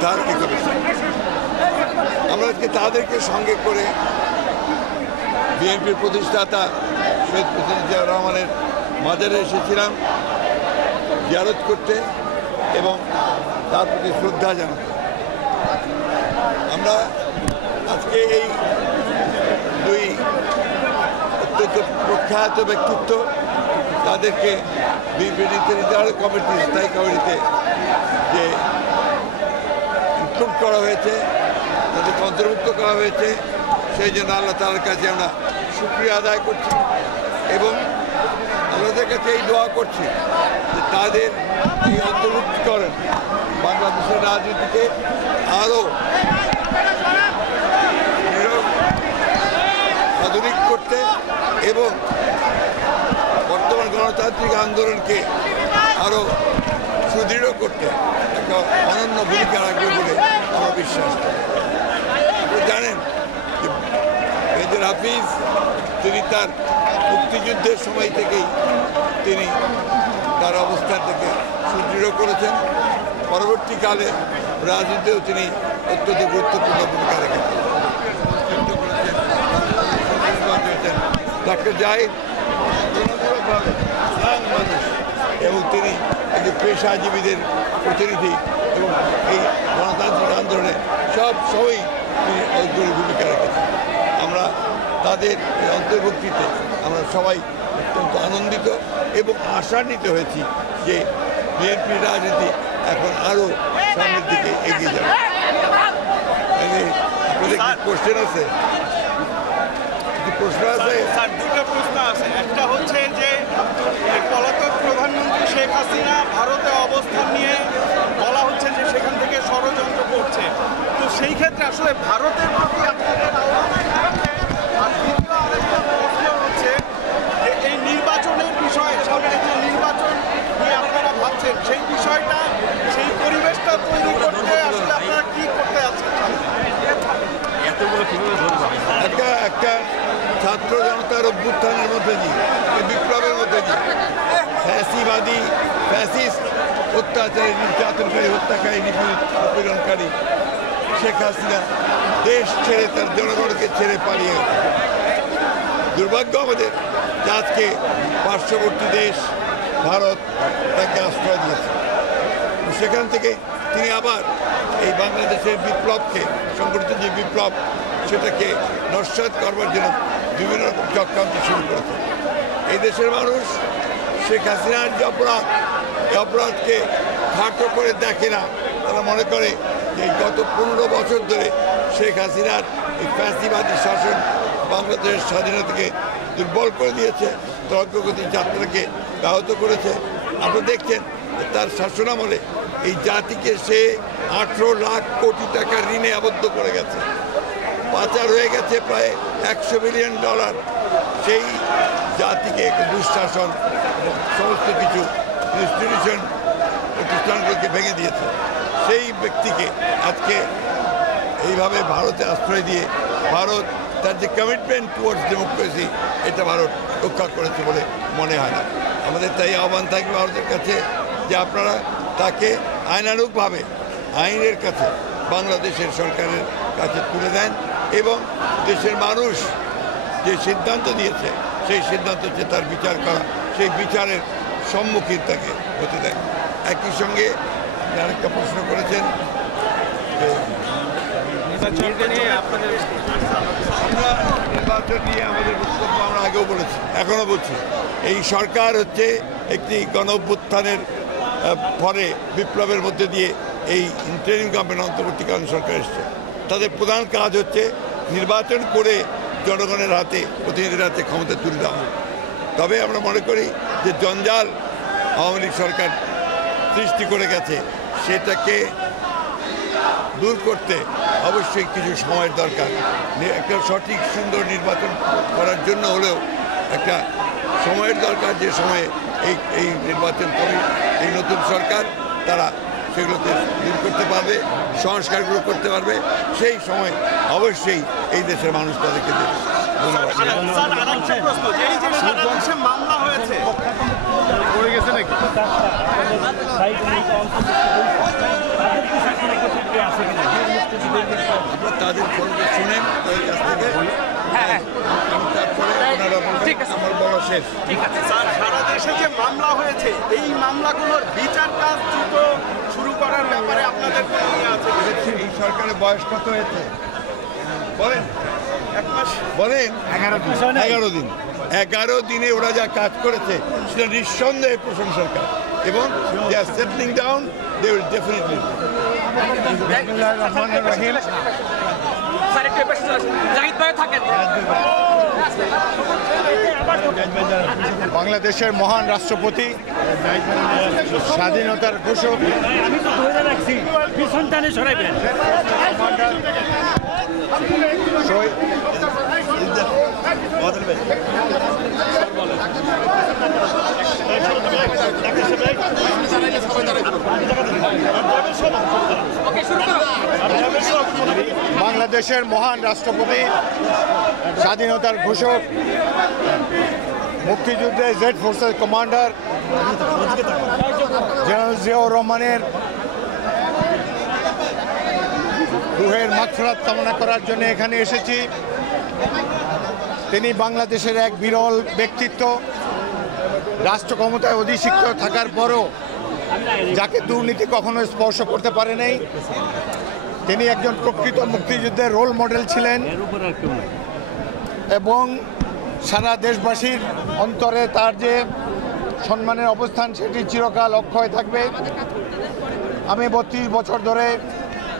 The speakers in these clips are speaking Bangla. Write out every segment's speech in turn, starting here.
উদ্ধার করেছে। আমরা আজকে তাদেরকে সঙ্গে করে বিএনপির প্রতিষ্ঠাতা শহীদ প্রেসিডেন্ট জিয়াউর রহমানের মাজারে এসেছিলাম জিয়ারত করতে এবং তার প্রতি শ্রদ্ধা জানাতে। আমরা আজকে এই দুই অত্যন্ত প্রখ্যাত ব্যক্তিত্ব তাদেরকে বিএনপি কমিটি স্থায়ী কমিটিতে যে ইনক্লুড করা হয়েছে, তাদেরকে অন্তর্ভুক্ত করা হয়েছে, সেই জন্য আল্লাহ তাআলার কাছে আমরা শুকরিয়া আদায় করছি এবং আল্লাহদের কাছে এই দোয়া করছি যে তাদের এই অন্তর্ভুক্তিকরণ বাংলাদেশের রাজনীতিকে আরও আধুনিক করতে এবং বর্তমান গণতান্ত্রিক আন্দোলনকে আরও সুদৃঢ় করতে একটা অনন্য ভূমিকা রাখবে বলে আমার বিশ্বাস। আপনি জানেন যে মেজর হাফিজ তিনি তার মুক্তিযুদ্ধের সময় থেকেই তিনি তার অবস্থান থেকে সুদৃঢ় করেছেন। পরবর্তীকালে রাজনীতিতেও তিনি অত্যন্ত গুরুত্বপূর্ণ ভূমিকা রেখেছেন। ডক্টর জাহিদ মানুষ এবং তিনি একটি পেশাজীবীদের প্রতিনিধি এবং এই গণতান্ত্রিক আন্দোলনে সব সময় তিনি অগ্রণী ভূমিকা রেখেছেন। আমরা তাদের এই অন্তর্ভুক্তিতে আমরা সবাই অত্যন্ত আনন্দিত এবং আশান্বিত হয়েছি যে বিএনপি রাজনীতি এখন আরও সামনের দিকে এগিয়ে যাবে। আপনাদের কি কোশ্চেন আছে? প্রশ্ন আছে স্যার, দুটো প্রশ্ন আছে। একটা হচ্ছে যে পলাতক প্রধানমন্ত্রী শেখ হাসিনা ভারতে অবস্থান নিয়ে বলা হচ্ছে যে সেখান থেকে ষড়যন্ত্র করছে, তো সেই ক্ষেত্রে আসলে ভারতের প্রতি আপনাদের আর দ্বিতীয় আরেকটা প্রশ্ন হচ্ছে যে এই নির্বাচনের বিষয়ে, সামনে যে নির্বাচন নিয়ে আপনারা ভাবছেন সেই বিষয়টা, সেই পরিবেশটা তৈরি করতে আসলে আপনারা কি করতে আছেন? একটা ছাত্র জনতার অভ্যুত্থানের মধ্যে দিয়ে, বিপ্লবের মধ্যে দিয়ে ফ্যাসিবাদী ফ্যাসিস্ট অত্যাচারী নির্যাতনকারী হত্যাকারী নিপীড়নকারী শেখ হাসিনা দেশ ছেড়ে তার জনগণকে ছেড়ে পালিয়ে গেছে। দুর্ভাগ্য আমাদের যে আজকে পার্শ্ববর্তী দেশ ভারত তাকে আশ্রয় দিয়েছে। সেখান থেকে তিনি আবার এই বাংলাদেশের বিপ্লবকে, সংগঠিত যে বিপ্লব সেটাকে নস্যাৎ করবার জন্য বিভিন্ন রকম চক্রান্ত শুরু করেছে। এই দেশের মানুষ শেখ হাসিনার যে অপরাধ, এই অপরাধকে খাটো করে দেখে না। তারা মনে করে যে গত 15 বছর ধরে শেখ হাসিনার এই ফ্যাসিবাদী শাসন বাংলাদেশের স্বাধীনতাকে দুর্বল করে দিয়েছে, তার অগ্রগতির যাত্রাকে ব্যাহত করেছে। আপনারা দেখছেন তার শাসনামলে এই জাতিকে সে 18 লাখ কোটি টাকার ঋণে আবদ্ধ করে গেছে। পাচার হয়ে গেছে প্রায় $100 বিলিয়ন। সেই জাতিকে দুঃশাসন এবং সমস্ত কিছু ইনস্টিটিউশন প্রতিষ্ঠানগুলোকে ভেঙে দিয়েছে। সেই ব্যক্তিকে আজকে এইভাবে ভারতে আশ্রয় দিয়ে ভারত তার যে কমিটমেন্ট টুয়ার্ডস ডেমোক্রেসি, এটা ভারত রক্ষা করেছে বলে মনে হয় না। আমাদের তাই আহ্বান থাকবে ভারতের কাছে যে আপনারা তাকে আইনানুগভাবে আইনের কাছে বাংলাদেশের সরকারের কাছে তুলে দেন এবং দেশের মানুষ যে সিদ্ধান্ত দিয়েছে সেই সিদ্ধান্ত হচ্ছে তার বিচার করা, সেই বিচারের সম্মুখীন তাকে হতে দেন। একই সঙ্গে আরেকটা প্রশ্ন করেছেন আমরা নির্বাচন নিয়ে আমাদের বক্তব্য আমরা আগেও বলেছি, এখনও বলছি। এই সরকার হচ্ছে একটি গণ-অভ্যুত্থানের পরে বিপ্লবের মধ্যে দিয়ে এই ইন্টারিম গভর্নমেন্ট অন্তর্বর্তীকালীন সরকার এসছে। তাদের প্রধান কাজ হচ্ছে নির্বাচন করে জনগণের হাতে, প্রতিনিধিদের হাতে ক্ষমতা তুলে দেওয়া। তবে আমরা মনে করি যে জঞ্জাল আওয়ামী লীগ সরকার সৃষ্টি করে গেছে, সেটাকে দূর করতে অবশ্যই কিছু সময়ের দরকার। একটা সঠিক সুন্দর নির্বাচন করার জন্য হলেও একটা সময়ের দরকার, যে সময়ে এই নির্বাচন করে এই নতুন সরকার তারা সেগুলোকে দূর করতে পারবে, সংস্কারগুলো করতে পারবে। সেই সময় অবশ্যই এই দেশের মানুষ তাদেরকে দেবে। ধন্যবাদ। মামলা হয়েছে নাকি তাদের ফোনটা শুনেন তাদের কাছ থেকে। আমি তারপরে ওনারা বলবেন আমার বড় শেষ। স্যার, সারা দেশে যে মামলা হয়েছে এই মামলাগুলোর বিচার কাজ দ্রুত শুরু করার ব্যাপারে আপনাদের কোনো ইয়ে আছে? এই সরকারের বয়স কত হয়েছে বলেন? 1 মাস বলেন 11 দিন। 11 দিনে ওরা যা কাজ করেছে সেটা নিঃসন্দেহে প্রশংসার কাজ, এবং they are settling down, they will definitely. বাংলাদেশের মহান রাষ্ট্রপতি, স্বাধীনতার ঘোষক, বাংলাদেশের মহান রাষ্ট্রপতি, স্বাধীনতার ঘোষক, মুক্তিযুদ্ধের জেড ফোর্সের কমান্ডার জেনারেল জিয়াউর রহমানের রুহের মাগফিরাত কামনা করার জন্য এখানে এসেছি। তিনি বাংলাদেশের এক বিরল ব্যক্তিত্ব। রাষ্ট্র ক্ষমতায় অধিষ্ঠিত থাকার পরও যাকে দুর্নীতি কখনো স্পর্শ করতে পারে নাই। তিনি একজন প্রকৃত মুক্তিযুদ্ধের রোল মডেল ছিলেন এবং সারা দেশবাসীর অন্তরে তার যে সম্মানের অবস্থান সেটি চিরকাল অক্ষয় থাকবে। আমি 32 বছর ধরে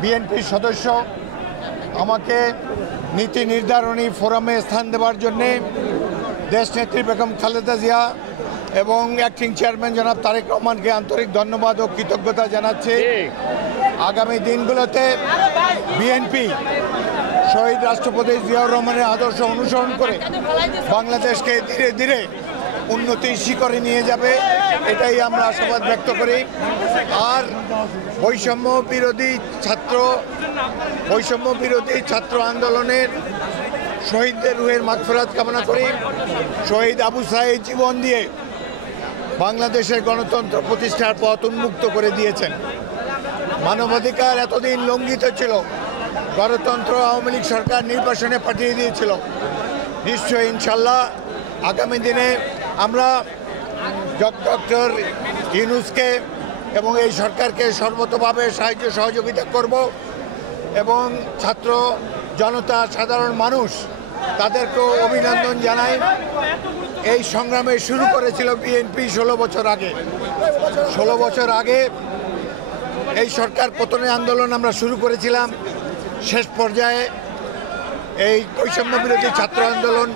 বিএনপির সদস্য। আমাকে নীতি নির্ধারণী ফোরামে স্থান দেওয়ার জন্যে দেশনেত্রী বেগম খালেদা জিয়া এবং অ্যাক্টিং চেয়ারম্যান জনাব তারেক রহমানকে আন্তরিক ধন্যবাদ ও কৃতজ্ঞতা জানাচ্ছি। আগামী দিনগুলোতে বিএনপি শহীদ রাষ্ট্রপতি জিয়াউর রহমানের আদর্শ অনুসরণ করে বাংলাদেশকে ধীরে ধীরে উন্নতির শিখরে নিয়ে যাবে, এটাই আমরা আশাবাদ ব্যক্ত করি। আর বৈষম্য বিরোধী ছাত্র আন্দোলনের শহীদদের রুহের মাগফিরাত কামনা করি। শহীদ আবু সাঈদ জীবন দিয়ে বাংলাদেশের গণতন্ত্র প্রতিষ্ঠার পথ উন্মুক্ত করে দিয়েছেন। মানবাধিকার এতদিন লঙ্ঘিত ছিল, গণতন্ত্র আওয়ামী লীগ সরকার নির্বাসনে পাঠিয়ে দিয়েছিল। নিশ্চয়ই ইনশাল্লাহ আগামী দিনে আমরা ডক্টর ইউনূসকে এবং এই সরকারকে সর্বতোভাবে সাহায্য সহযোগিতা করব এবং ছাত্র জনতা, সাধারণ মানুষ, তাদেরকেও অভিনন্দন জানাই। এই সংগ্রামে শুরু করেছিল বিএনপি 16 বছর আগে। 16 বছর আগে এই সরকার পতনের আন্দোলন আমরা শুরু করেছিলাম। শেষ পর্যায়ে এই বৈষম্য বিরোধী ছাত্র আন্দোলন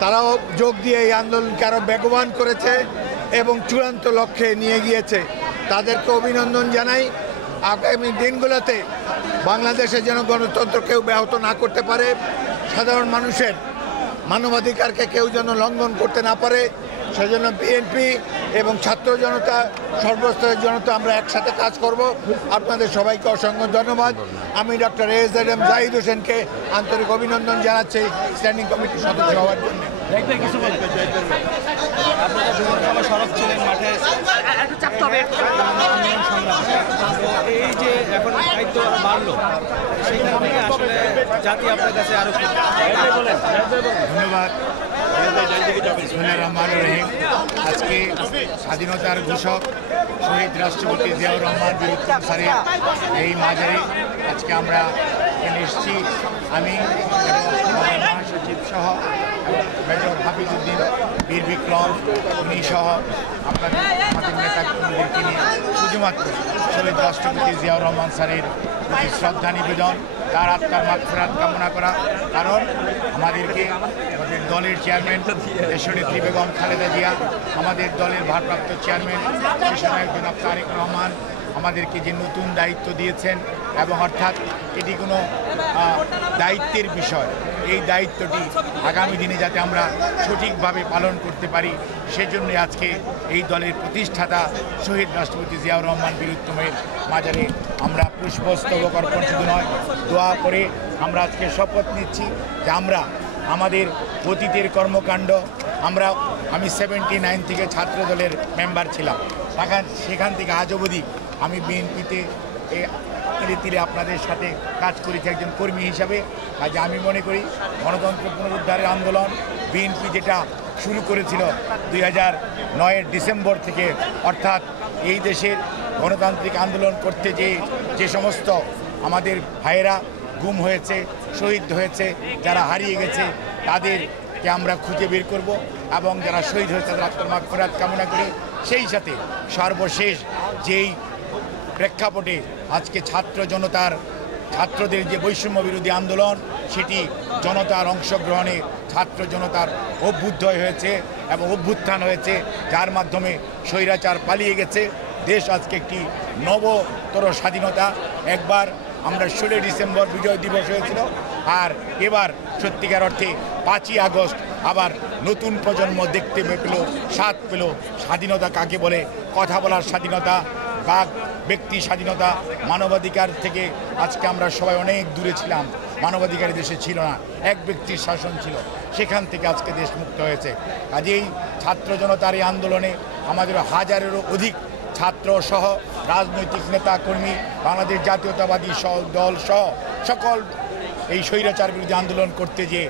তারাও যোগ দিয়ে এই আন্দোলনকে আরও বেগবান করেছে এবং চূড়ান্ত লক্ষ্যে নিয়ে গিয়েছে। তাদেরকে অভিনন্দন জানাই। আগামী দিনগুলোতে বাংলাদেশে যেন গণতন্ত্র কেউ ব্যাহত না করতে পারে, সাধারণ মানুষের মানবাধিকারকে কেউ যেন লঙ্ঘন করতে না পারে, সেজন্য বিএনপি এবং ছাত্র জনতা, সর্বস্তরের জনতা আমরা একসাথে কাজ করব। আপনাদের সবাইকে অসংখ্য ধন্যবাদ। আমি ডক্টর AZM জাহিদ হোসেনকে আন্তরিক অভিনন্দন জানাচ্ছি স্ট্যান্ডিং কমিটির সদস্য হওয়ার জন্য। সড়ক ছিলেন মাঠে, এই যে এখন দায়িত্ব বাড়লো, সেখান থেকে আসলে জাতি আপনার কাছে আরো ধন্যবাদ। বিসমিল্লাহির রহমানির রহিম। আজকে স্বাধীনতার ঘোষক শহীদ রাষ্ট্রপতি জিয়াউর রহমান বীরুত্তম স্যারের এই মাঝারে আজকে আমরা এখানে এসেছি। আমি মহাসচিব সহ মেজর হাফিজউদ্দিন বীর বিক্রম উনি সহ আমাদের নেতাকর্মীদেরকে নিয়ে শুধুমাত্র শহীদ রাষ্ট্রপতি জিয়াউর রহমান স্যারের প্রতি শ্রদ্ধা নিবেদন, তার আত্মার মাগফিরাত কামনা করা। কারণ আমাদেরকে আমাদের দলের চেয়ারম্যান দেশনেত্রী বেগম খালেদা জিয়া, আমাদের দলের ভারপ্রাপ্ত চেয়ারম্যান দেশনায়ক জনাব তারেক রহমান আমাদেরকে যে নতুন দায়িত্ব দিয়েছেন, এবং অর্থাৎ এটি কোনো দায়িত্বের বিষয়, এই দায়িত্বটি আগামী দিনে যাতে আমরা সঠিকভাবে পালন করতে পারি, সেজন্যই আজকে এই দলের প্রতিষ্ঠাতা শহীদ রাষ্ট্রপতি জিয়াউর রহমান বীরুত্তমের মাজারে আমরা পুষ্পস্তবক অর্পণ শুধু নয়, দোয়া করে আমরা আজকে শপথ নিচ্ছি যে আমরা আমাদের অতীতের কর্মকাণ্ড, আমি 79 থেকে ছাত্র দলের মেম্বার ছিলাম, সেখান থেকে আজ অবধি আমি বিএনপিতে তিলে তিলে আপনাদের সাথে কাজ করেছি একজন কর্মী হিসাবে। কাজে আমি মনে করি গণতন্ত্র পুনরুদ্ধারের আন্দোলন বিএনপি যেটা শুরু করেছিল 2009-এর ডিসেম্বর থেকে, অর্থাৎ এই দেশের গণতান্ত্রিক আন্দোলন করতে যে সমস্ত আমাদের ভাইয়েরা গুম হয়েছে, শহীদ হয়েছে, যারা হারিয়ে গেছে তাদেরকে আমরা খুঁজে বের করব এবং যারা শহীদ হয়েছে তাদের আত্মার মাগফিরাত কামনা করে সেই সাথে সর্বশেষ যেই প্রেক্ষাপটে আজকে ছাত্রদের যে বৈষম্য বিরোধী আন্দোলন সেটি জনতার অংশগ্রহণে ছাত্র জনতার অভ্যুদয় হয়েছে এবং অভ্যুত্থান হয়েছে, যার মাধ্যমে স্বৈরাচার পালিয়ে গেছে। দেশ আজকে একটি নবতর স্বাধীনতা। একবার আমরা 16 ডিসেম্বর বিজয় দিবস হয়েছিল, আর এবার সত্যিকার অর্থে 5ই আগস্ট আবার নতুন প্রজন্ম দেখতে পেল, স্বাদ পেল স্বাধীনতা কাকে বলে, কথা বলার স্বাধীনতা, বাক ব্যক্তি স্বাধীনতা, মানবাধিকার থেকে আজকে আমরা সবাই অনেক দূরে ছিলাম। মানবাধিকার দেশে ছিল না, এক ব্যক্তির শাসন ছিল, সেখান থেকে আজকে দেশ মুক্ত হয়েছে। কাজেই ছাত্র জনতার এই আন্দোলনে আমাদের হাজারেরও অধিক ছাত্র সহ রাজনৈতিক নেতা কর্মী, বাংলাদেশ জাতীয়তাবাদী দল সহ সকল এই স্বৈরাচার বিরোধী আন্দোলন করতে যে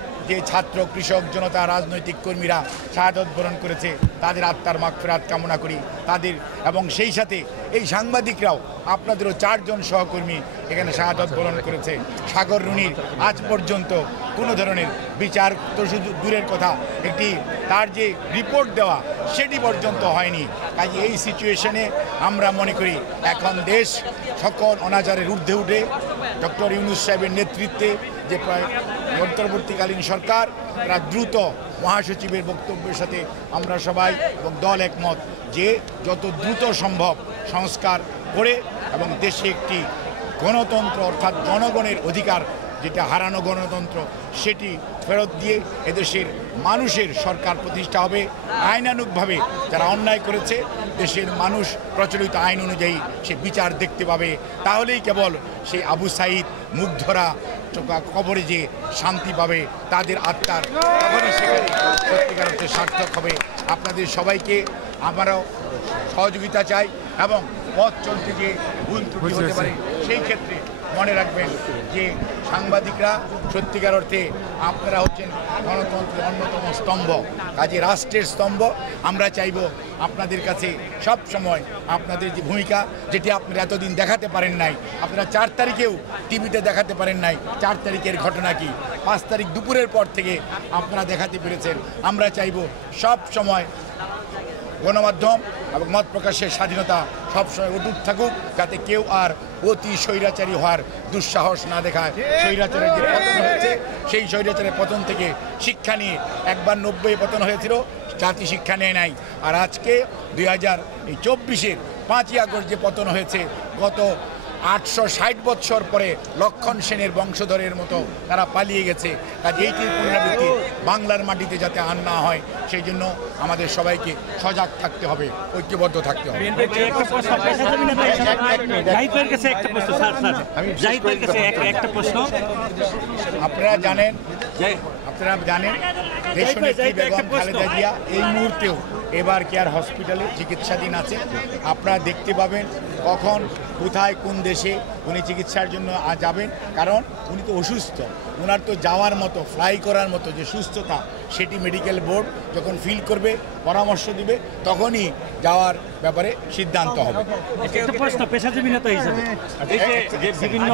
ছাত্র কৃষক জনতা রাজনৈতিক কর্মীরা শাহাদত বরণ করেছে তাদের আত্মার মাগফিরাত কামনা করি তাদের, এবং সেই সাথে এই সাংবাদিকরাও আপনাদেরও 4 জন সহকর্মী এখানে শাহাদত বরণ করেছে। সাগর রুনির আজ পর্যন্ত কোনো ধরনের বিচার তো শুধু দূরের কথা, একটি তার যে রিপোর্ট দেওয়া সেটি পর্যন্ত হয়নি। কাজে এই সিচুয়েশনে আমরা মনে করি এখন দেশ সকল অনাচারের ঊর্ধ্বে উঠে ডক্টর ইউনূস সাহেবের নেতৃত্বে যে অন্তর্বর্তীকালীন সরকার, তারা দ্রুত মহাসচিবের বক্তব্যের সাথে আমরা সবাই এবং দল একমত যে যত দ্রুত সম্ভব সংস্কার করে এবং দেশে একটি গণতন্ত্র অর্থাৎ জনগণের অধিকার যেটা হারানো গণতন্ত্র সেটি ফেরত দিয়ে এদেশের মানুষের সরকার প্রতিষ্ঠা হবে। আইনানুগভাবে যারা অন্যায় করেছে দেশের মানুষ প্রচলিত আইন অনুযায়ী সে বিচার দেখতে পাবে। তাহলেই কেবল সেই আবু সাঈদ মুগ্ধরা কবরে যে শান্তি পাবে, তাদের আত্মার তখনই সেখানে সত্যিকার অর্থে সার্থক হবে। আপনাদের সবাইকে আমারও সহযোগিতা চাই এবং পথ চলতে যে ভুল ত্রুটি হতে পারে সেই ক্ষেত্রে মনে রাখবেন যে সাংবাদিকরা সত্যিকার অর্থে আপনারা হচ্ছেন গণতন্ত্রের অন্যতম স্তম্ভ, কাজে রাষ্ট্রের স্তম্ভ। আমরা চাইব আপনাদের কাছে সব সময় আপনাদের যে ভূমিকা, যেটি আপনারা এতদিন দেখাতে পারেন নাই, আপনারা 4 তারিখেও টিভিতে দেখাতে পারেন নাই 4 তারিখের ঘটনা কি, 5 তারিখ দুপুরের পর থেকে আপনারা দেখাতে পেরেছেন। আমরা চাইব সব সময় গণমাধ্যম এবং মত প্রকাশের স্বাধীনতা সবসময় অটুট থাকুক, যাতে কেউ আর অতি স্বৈরাচারী হওয়ার দুঃসাহস না দেখায়। স্বৈরাচারের যে পতন হয়েছে সেই স্বৈরাচারের পতন থেকে শিক্ষা নিয়ে একবার 90-এ পতন হয়েছিল, জাতি শিক্ষা নেয় নাই। আর আজকে 2024-এর 5ই আগস্ট যে পতন হয়েছে, গত 860 বৎসর পরে লক্ষণ সেনের বংশধরের মতো তারা পালিয়ে গেছে। কাজ এইটির পুনরাবৃত্তি বাংলার মাটিতে যাতে আর না হয় সেই জন্য আমাদের সবাইকে সজাগ থাকতে হবে, ঐক্যবদ্ধ থাকতে হবে। আপনারা জানেন দেশনেত্রী বেগম খালেদা জিয়া এই মুহূর্তেও এবার কেয়ার হসপিটালে চিকিৎসাধীন আছে। আপনারা দেখতে পাবেন কখন কোথায় কোন দেশে উনি চিকিৎসার জন্য যাবেন, কারণ উনি তো অসুস্থ। ওনার তো যাওয়ার মতো, ফ্লাই করার মতো যে সুস্থতা সেটি মেডিকেল বোর্ড যখন ফিল করবে, পরামর্শ দিবে, তখনই যাওয়ার ব্যাপারে সিদ্ধান্ত হবে। একটা প্রশ্ন পেশাজীবী নেতা হিসেবে যে বিভিন্ন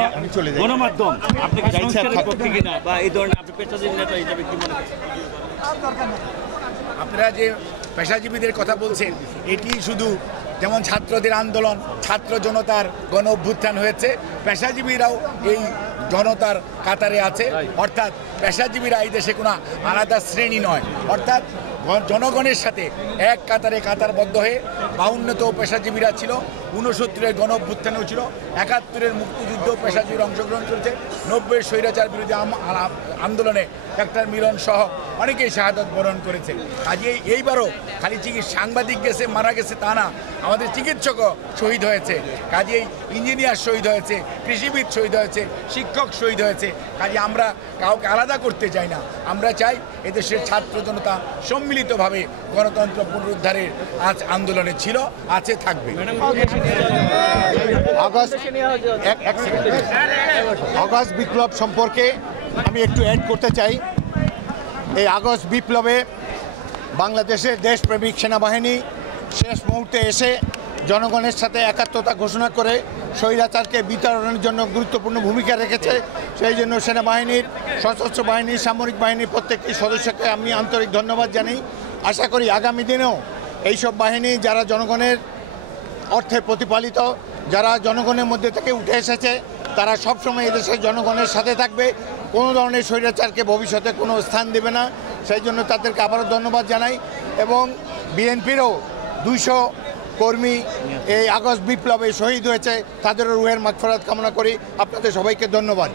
গণমাধ্যম আপনি কি সংস্কারের পক্ষে কিনা, বা এই ধরনের আপনি পেশাজীবী নেতা হিসেবে কি মনে করেন? আপনারা যে পেশাজীবীদের কথা বলছেন, এটি শুধু যেমন ছাত্রদের আন্দোলন, ছাত্র জনতার গণ অভ্যুত্থান হয়েছে, পেশাজীবীরাও এই জনতার কাতারে আছে। অর্থাৎ পেশাজীবীরা এই দেশে কোনো আলাদা শ্রেণী নয়, অর্থাৎ জনগণের সাথে এক কাতারে কাতারবদ্ধ হয়ে 52তেও পেশাজীবীরা ছিল, 69-এর গণ অভ্যুত্থানেও ছিল, 71-এর মুক্তিযুদ্ধেও পেশাজীবীর অংশগ্রহণ করেছে, 90-এর স্বৈরাচার বিরোধী আন্দোলনে ডাক্তার মিলন সহ অনেকেই শাহাদত বরণ করেছে। কাজেই এইবারও খালি সাংবাদিক গেছে মারা গেছে তা না, আমাদের চিকিৎসকও শহীদ হয়েছে, কাজেই ইঞ্জিনিয়ার শহীদ হয়েছে, কৃষিবিদ শহীদ হয়েছে, শিক্ষক শহীদ হয়েছে। কাজে আমরা কাউকে আলাদা করতে চাই না, আমরা চাই এদেশের ছাত্র জনতা সম্মিলিতভাবে গণতন্ত্র পুনরুদ্ধারের আজ আন্দোলনে ছিল, আছে, থাকবে। আগস্ট বিপ্লব সম্পর্কে আমি একটু অ্যাড করতে চাই। এই আগস্ট বিপ্লবে বাংলাদেশের দেশপ্রেমিক সেনাবাহিনী শেষ মুহূর্তে এসে জনগণের সাথে একাত্মতা ঘোষণা করে স্বৈরাচারকে বিতাড়নের জন্য গুরুত্বপূর্ণ ভূমিকা রেখেছে। সেই জন্য সেনাবাহিনীর, সশস্ত্র বাহিনীর, সামরিক বাহিনীর প্রত্যেকটি সদস্যকে আমি আন্তরিক ধন্যবাদ জানাই। আশা করি আগামী দিনেও এইসব বাহিনী যারা জনগণের অর্থে প্রতিপালিত, যারা জনগণের মধ্যে থেকে উঠে এসেছে, তারা সবসময় এদেশের জনগণের সাথে থাকবে, কোনো ধরনের স্বৈরাচারকে ভবিষ্যতে কোনো স্থান দেবে না। সেই জন্য তাদেরকে আবারও ধন্যবাদ জানাই। এবং বিএনপিরও 200 কর্মী এই আগস্ট বিপ্লবে শহীদ হয়েছে, তাদেরও রুহের মাগফিরাত কামনা করি। আপনাদের সবাইকে ধন্যবাদ।